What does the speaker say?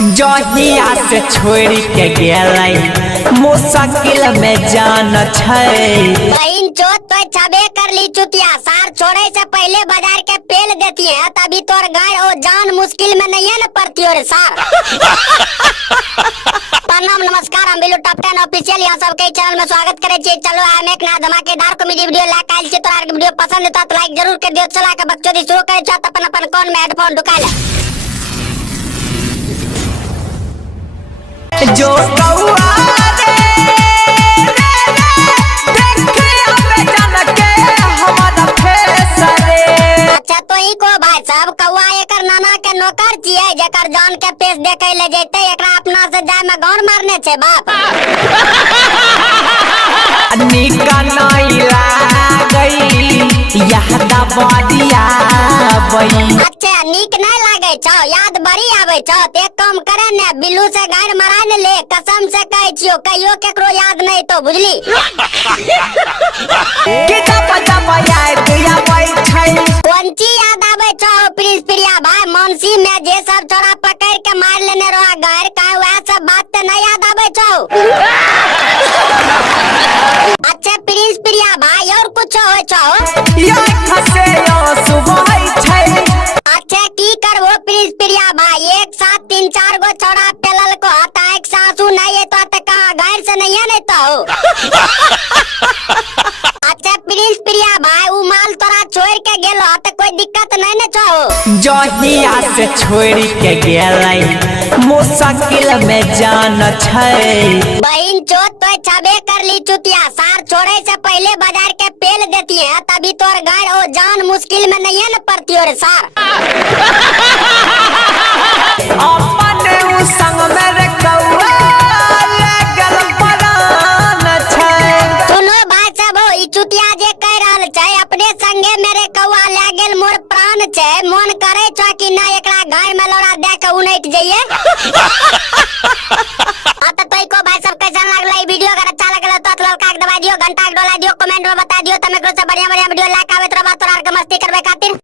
जहिया से छोड़ के गेलै मुश्किल में जान बहन चोत तो छबे कर ली चुतिया सार छोड़े से पहले बाजार के पेल देती है तभी तोर गाय और जान मुश्किल में नहीं है न पड़ती और सार। प्रणाम नमस्कार, हम बिल्लू टॉप 10 ऑफिशियल यहाँ सबके चैनल में स्वागत करे छी। चलो हम एक नया धमाकेदार कॉमेडी वीडियो लेके आइल छी। तोरा के वीडियो पसंद है तो लाइक जरूर कर दियो। चला के बकचोदी शुरू करे छ। अपन कान में हेडफोन ढुका ले। जो कौआ रे देखे हमें जान के हमारा फेस रे। अच्छा तो ई को भाई साहब कौआ एकर नाना के नौकर छिए जेकर जान के पेश देखे ले जैते एकरा अपना से जाय में गौर मारने छे बाप। निका नहीं लागई यादा बढ़िया बई। अच्छा नीक नहीं लागे छौ, याद बड़ी आवे छौ। ते काम करे ने बिल्लू से गाड़ मारा ने ले, कसम से कहै छियो कहियो केकरो याद नहीं तो बुझली। किताब जब याद आबै छै कोन चीज याद आवे छौ प्रिंस प्रिया भाई? मानसी में जे सब छोरा पकड़ के मार लेने रहा गाड़ का वह सब बात ते नहीं याद आवे छौ। अच्छा प्रिंस प्रिया भाई और कुछ हो छौ? यो खसे यो सुबह छै। अच्छा की करबो प्रिंस प्रिया भाई? एक साथ 3-4 गो छोरा पेलल को आता एक सासू नहीं है तो कहाँ गाड़ से नहीं है नहीं तो। अच्छा प्रिंस प्रिया भाई उ माल तोरा छोड़ के गेलो तो कोई दिक्कत नहीं न छौ? जहिया से छोड़ के गेलै मुश्किल में जान छै। बहन चोत तो छबे कर ली चुतिया सार छोड़े से पहले बाजार के पेल देती है तभी तोर गाड़ और जान मुश्किल में नहीं है न पड़ती और सार। अपने उ संग में रे कौआ लगल परान छै। सुनो भाई सब हो ई चुतिया जे कह रहल छै अपने संगे मेरे कौआ ले गेल मोर प्राण छै। मन करे छ कि ना एकरा घर में लौड़ा दे के उनट जाइए। आता तो को भाई सब कैसा लागला ई वीडियो? अगर अच्छा लगला तो ललका के दबा दियो, घंटा के डोला दियो, कमेंट में बता दियो। तमे से बढ़िया वीडियो लाइक आवे तो बात तोरा के मस्ती करबे खातिर।